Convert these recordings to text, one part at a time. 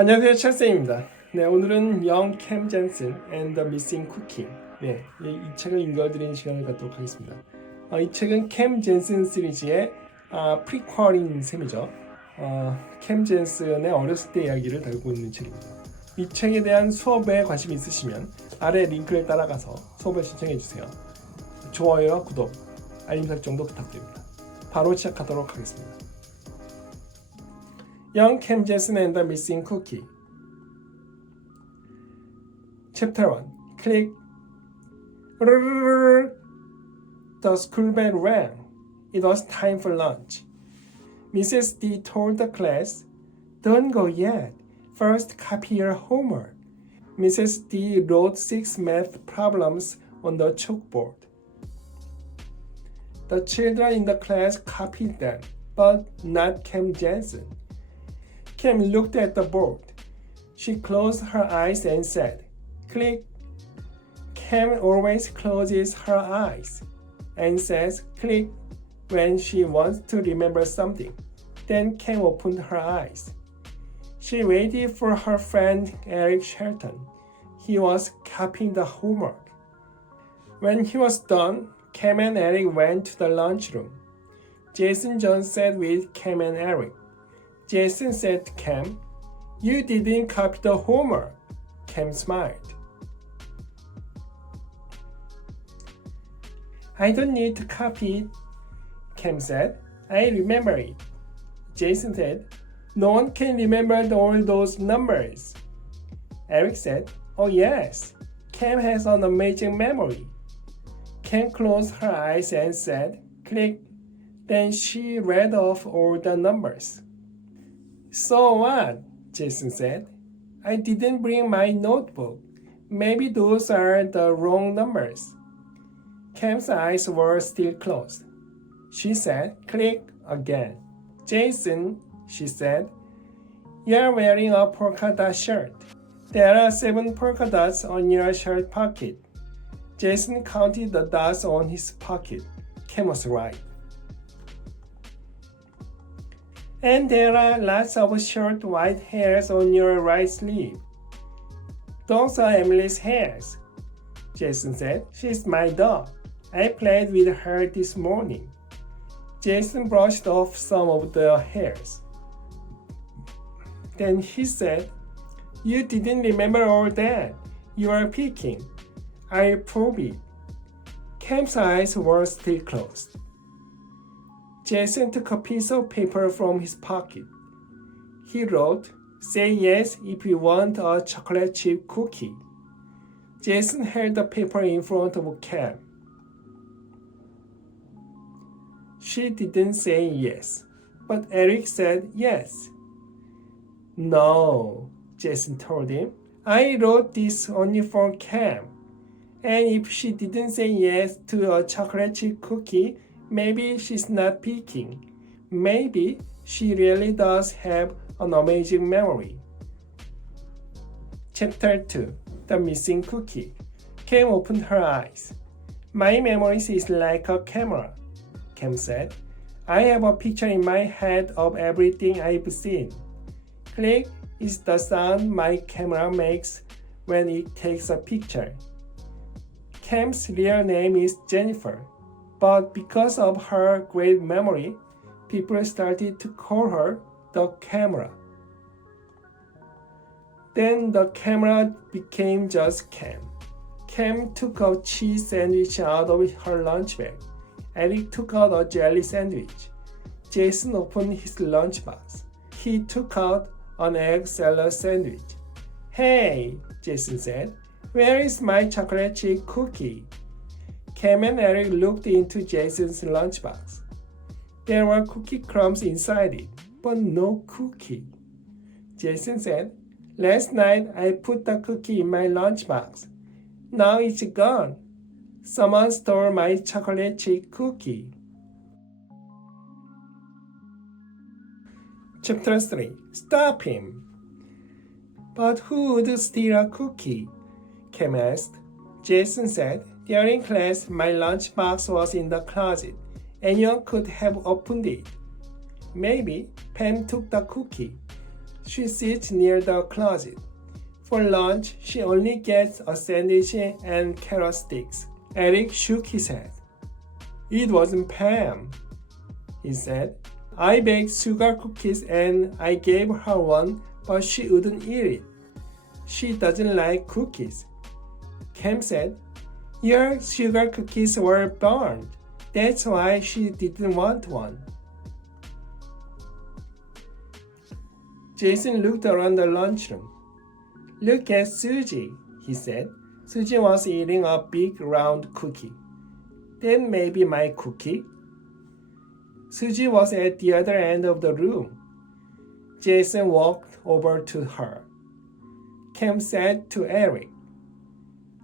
안녕하세요, 찰쌤입니다. 네, 오늘은 영 Cam Jansen and the Missing Cookie. 네, 이 책을 읽어드리는 시간을 갖도록 하겠습니다. 이 책은 캠 젠슨 시리즈의 프리퀄인 셈이죠. 캠 젠슨의 어렸을 때 이야기를 다루고 있는 책입니다. 이 책에 대한 수업에 관심이 있으시면 아래 링크를 따라가서 수업을 신청해 주세요. 좋아요와 구독, 알림 설정도 부탁드립니다. 바로 시작하도록 하겠습니다. Young Cam Jansen and the Missing Cookie. Chapter 1. Click. The school bell rang. It was time for lunch. Mrs. D told the class, "Don't go yet. First copy your homework." Mrs. D wrote 6 math problems on the chalkboard. The children in the class copied them, but not Cam Jansen. Cam looked at the board. She closed her eyes and said, "Click." Cam always closes her eyes and says, "Click," when she wants to remember something. Then Cam opened her eyes. She waited for her friend Eric Shelton. He was copying the homework. When he was done, Cam and Eric went to the lunchroom. Jason John sat with Cam and Eric. Jason said to Cam, "You didn't copy the homework." Cam smiled. "I don't need to copy it," Cam said. "I remember it." Jason said, "No one can remember all those numbers." Eric said, "Oh yes, Cam has an amazing memory." Cam closed her eyes and said, "Click." Then she read off all the numbers. "So what?" Jason said. "I didn't bring my notebook. Maybe those are the wrong numbers." Cam's eyes were still closed. She said, "Click," again. "Jason," she said, "you're wearing a polka dot shirt. There are 7 polka dots on your shirt pocket." Jason counted the dots on his pocket. Cam was right. "And there are lots of short white hairs on your right sleeve." "Those are Emily's hairs," Jason said. "She's my dog. I played with her this morning." Jason brushed off some of the hairs. Then he said, "You didn't remember all that. You are peeking. I'll prove it." Cam's eyes were still closed. Jason took a piece of paper from his pocket. He wrote, "Say yes if you want a chocolate chip cookie." Jason held the paper in front of Cam. She didn't say yes, but Eric said yes. "No," Jason told him. "I wrote this only for Cam. And if she didn't say yes to a chocolate chip cookie, maybe she's not peeking. Maybe she really does have an amazing memory." Chapter 2. The Missing Cookie. Cam opened her eyes. "My memory is like a camera," Cam said. "I have a picture in my head of everything I've seen. Click is the sound my camera makes when it takes a picture." Cam's real name is Jennifer, but because of her great memory, people started to call her the camera. Then the camera became just Cam. Cam took a cheese sandwich out of her lunch bag. Eric took out a jelly sandwich. Jason opened his lunchbox. He took out an egg salad sandwich. "Hey," Jason said, "where is my chocolate chip cookie?" Cam and Eric looked into Jason's lunchbox. There were cookie crumbs inside it, but no cookie. Jason said, "Last night I put the cookie in my lunchbox. Now it's gone. Someone stole my chocolate chip cookie." Chapter 3. Stop him. "But who would steal a cookie?" Cam asked. Jason said, "During class, my lunchbox was in the closet. Anyone could have opened it. Maybe Pam took the cookie. She sits near the closet. For lunch, she only gets a sandwich and carrot sticks. Eric shook his head. It wasn't Pam, he said. I baked sugar cookies and I gave her one, but she wouldn't eat it. She doesn't like cookies. Cam said, your sugar cookies were burned. That's why she didn't want one. Jason looked around the lunchroom. Look at Susie, he said. Susie was eating a big round cookie. That may be my cookie. Susie was at the other end of the room. Jason walked over to her. Cam said to Eric,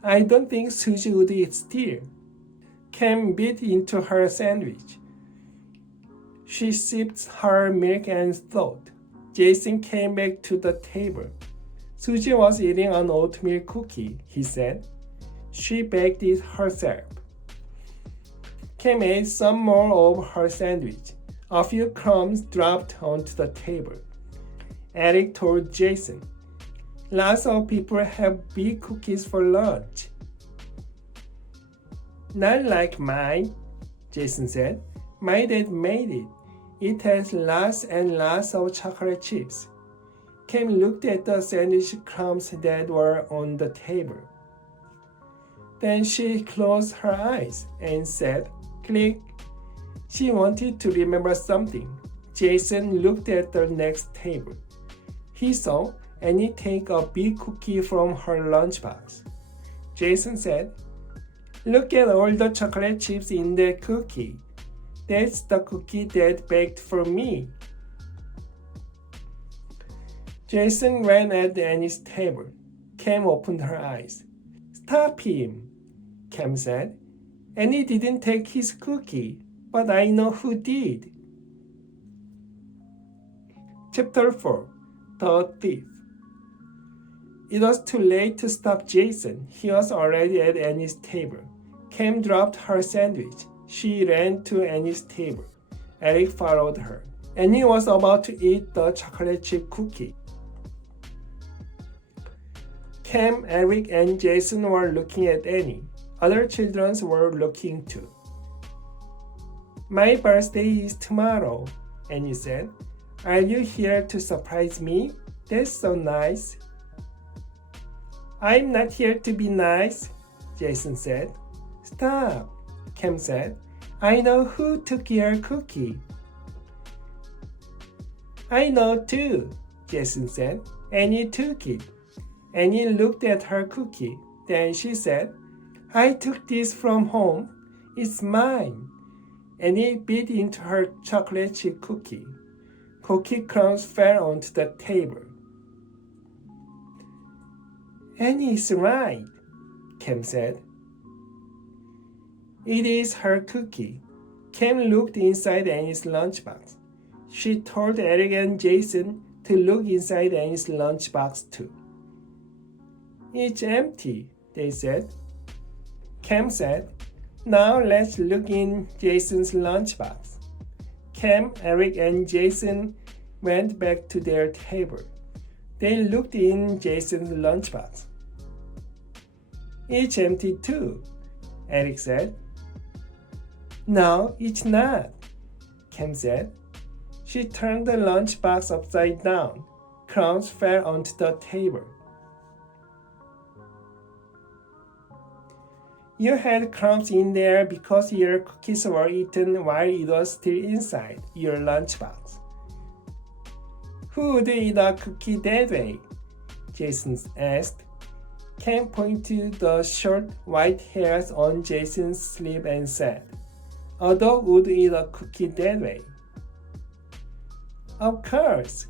I don't think Susie would eat steer. Cam bit into her sandwich. She sipped her milk and thought. Jason came back to the table. Susie was eating an oatmeal cookie, he said. She baked it herself. Cam ate some more of her sandwich. A few crumbs dropped onto the table. Eric told Jason, lots of people have big cookies for lunch. Not like mine, Jason said. My dad made it. It has lots and lots of chocolate chips. Cam looked at the sandwich crumbs that were on the table. Then she closed her eyes and said, click. She wanted to remember something. Jason looked at the next table. He saw Annie take a big cookie from her lunchbox. Jason said, look at all the chocolate chips in that cookie. That's the cookie Dad baked for me. Jason ran at Annie's table. Cam opened her eyes. Stop him, Cam said. Annie didn't take his cookie, but I know who did. Chapter 4. The Thief. It was too late to stop Jason. He was already at Annie's table. Cam dropped her sandwich. She ran to Annie's table. Eric followed her. Annie was about to eat the chocolate chip cookie. Cam, Eric, and Jason were looking at Annie. Other children were looking too. My birthday is tomorrow, Annie said. Are you here to surprise me? That's so nice. I'm not here to be nice, Jason said. Stop, Cam said. I know who took your cookie. I know too, Jason said. Annie took it. Annie looked at her cookie. Then she said, I took this from home. It's mine. Annie bit into her chocolate chip cookie. Cookie crumbs fell onto the table. Annie is right, Cam said. It is her cookie. Cam looked inside Annie's lunchbox. She told Eric and Jason to look inside Annie's lunchbox too. It's empty, they said. Cam said, now let's look in Jason's lunchbox. Cam, Eric, and Jason went back to their table. They looked in Jason's lunchbox. It's empty too, Eric said. No, it's not, Cam said. She turned the lunchbox upside down. Crumbs fell onto the table. You had crumbs in there because your cookies were eaten while it was still inside your lunchbox. Who would eat a cookie that way? Jason asked. Cam pointed to the short white hairs on Jason's sleeve and said, a dog would eat a cookie that way. Of course,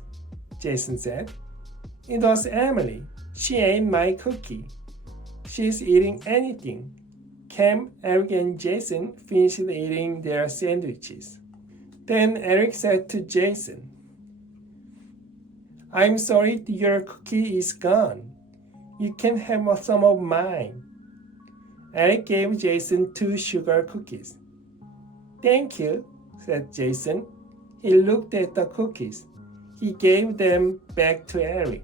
Jason said. It was Emily. She ate my cookie. She's eating anything. Cam, Eric, and Jason finished eating their sandwiches. Then Eric said to Jason, I'm sorry your cookie is gone. You can have some of mine. Eric gave Jason 2 sugar cookies. Thank you, said Jason. He looked at the cookies. He gave them back to Eric.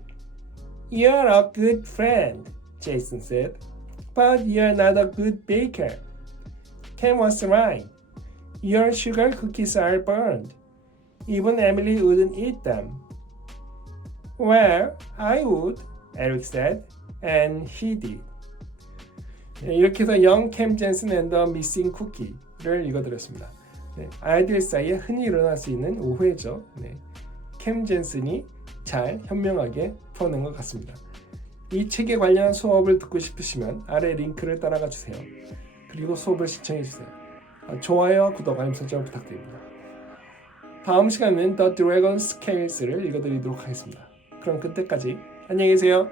You're a good friend, Jason said, but you're not a good baker. Cam was right. Your sugar cookies are burned. Even Emily wouldn't eat them. Well, I would, Eric said, and he did. 네, 이렇게 해서 Young Cam Jansen and the Missing Cookie를 읽어드렸습니다. 네, 아이들 사이에 흔히 일어날 수 있는 오해죠. 네, 캠 젠슨이 잘 현명하게 풀어낸 것 같습니다. 이 책에 관련한 수업을 듣고 싶으시면 아래 링크를 따라가 주세요. 그리고 수업을 시청해 주세요. 좋아요, 구독, 알림 설정 부탁드립니다. 다음 시간에는 The Dragon Scales를 읽어드리도록 하겠습니다. 그럼 그때까지 안녕히 계세요.